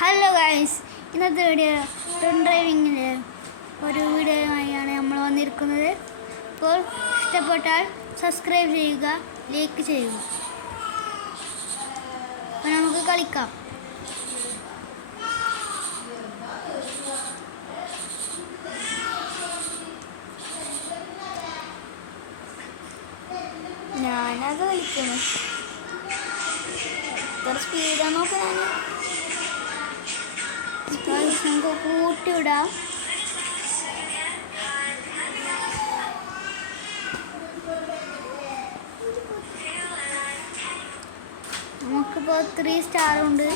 Hello guys, ഇന്നത്തെ video train ഡ്രൈവിങ്ങിൻ്റെ ഒരു വീഡിയോയുമായാണ് നമ്മൾ വന്നിരിക്കുന്നത്. അപ്പോൾ ഇഷ്ടപ്പെട്ടാൽ സബ്സ്ക്രൈബ് ചെയ്യുക, ലൈക്ക് ചെയ്യുക. അപ്പോൾ നമുക്ക് കളിക്കാം. ഞാനത് കളിക്കുന്നു. എത്ര സ്പീഡാണ് നോക്കാൻ നമുക്ക് കൂട്ടിവിടാം. നമുക്കിപ്പോൾ 3 സ്റ്റാർ ഉണ്ട്.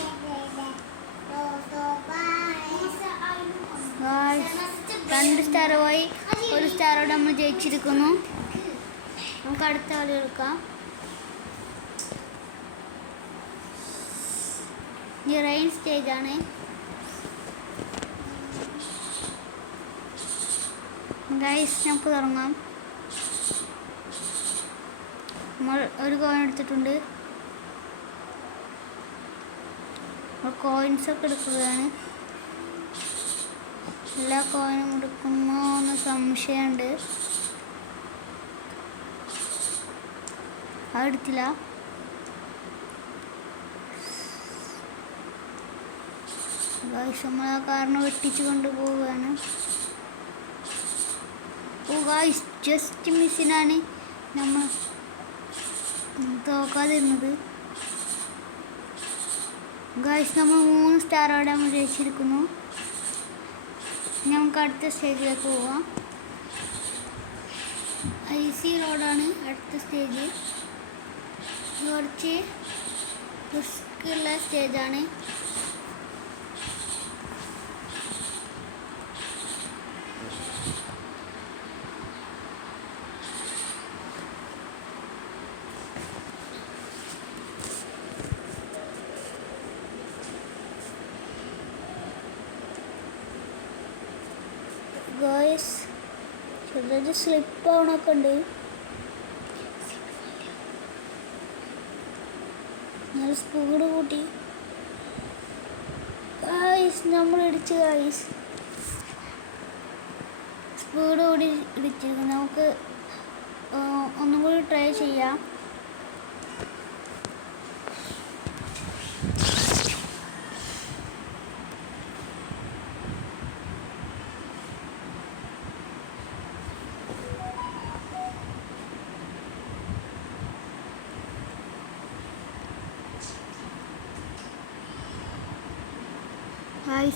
2 സ്റ്റാർ പോയി, 1 സ്റ്റാറോടെ നമ്മൾ ജയിച്ചിരിക്കുന്നു. നമുക്ക് അടുത്ത കളി എടുക്കാം. ഈ റെയിൻ സ്റ്റേജാണ്. ഗൈസ്, നമുക്ക് തുടങ്ങാം. നമ്മൾ ഒരു കോയിൻ എടുത്തിട്ടുണ്ട്. നമ്മൾ കോയിൻസൊക്കെ എടുക്കുകയാണ്. എല്ലാ കോയിനും എടുക്കുമോ എന്ന് സംശയമുണ്ട്. അതെടുത്തില്ല. ഗൈസ്, നമ്മൾ ആ കാറിനെ വെട്ടിച്ച് കൊണ്ടുപോവുകയാണ്. ഓ ഗൈസ്, ജസ്റ്റ് മിസ്സിനാണ് നമ്മൾ തോക്കാതിരുന്നത്. ഗൈസ്, നമ്മൾ 3 സ്റ്റാറോടെ നമ്മൾ ജയിച്ചിരിക്കുന്നു. നമുക്ക് അടുത്ത സ്റ്റേജിലേക്ക് പോവാം. ഐസി റോഡാണ് അടുത്ത സ്റ്റേജ്. കുറച്ച് റിസ്ക്കുള്ള സ്റ്റേജാണ്. ഗോയ്സ്, ചെറുതായിട്ട് സ്ലിപ്പ് ആവണൊക്കെ ഉണ്ട്. നല്ല സ്പീഡ് കൂട്ടി. ഗായ്സ്, നമ്മൾ ഇടിച്ച്. ഗായ്സ്, സ്പീഡ് കൂടി ഇടിച്ചിരിക്കുന്നു. നമുക്ക് ഒന്നും കൂടി ട്രൈ ചെയ്യാം.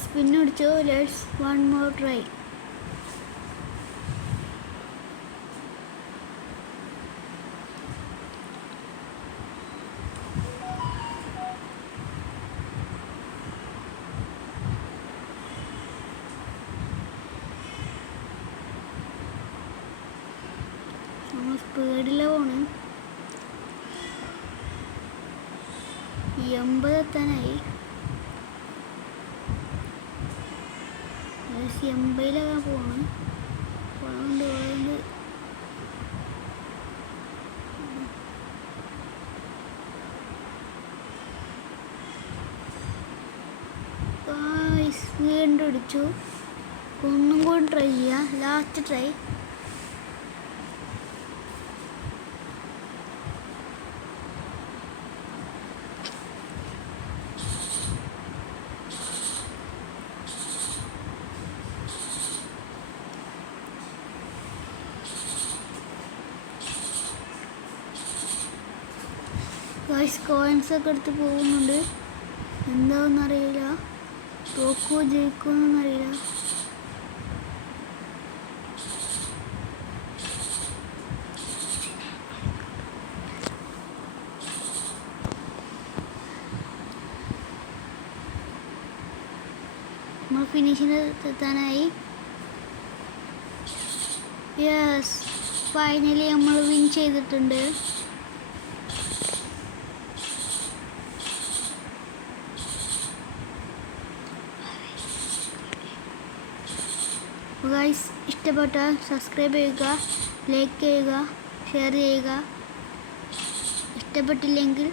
സ്പിൻ അടിച്ചു. Let's one more try. നമ്മൾ സ്പീഡിലാണ് പോണ്. 80 എത്താനായി. 80-ലാണ് പോകണം. വീണ്ടും അടിച്ചു. ഒന്നും കൂടി ട്രൈ ചെയ്യാം. Last try. ഗൈസ്, കോയിൻസൊക്കെ എടുത്ത് പോകുന്നുണ്ട്. എന്താണെന്നറിയില്ല. തോക്കോ ജയിക്കുമെന്നറിയില്ല. നമ്മൾ ഫിനിഷിന് എത്താനായി. യെസ്, ഫൈനലി നമ്മൾ വിൻ ചെയ്തിട്ടുണ്ട്. ഗൈസ്, ഇഷ്ടപ്പെട്ടാൽ സബ്സ്ക്രൈബ് ചെയ്യുക, ലൈക്ക് ചെയ്യുക, ഷെയർ ചെയ്യുക. ഇഷ്ടപ്പെട്ടില്ലെങ്കിൽ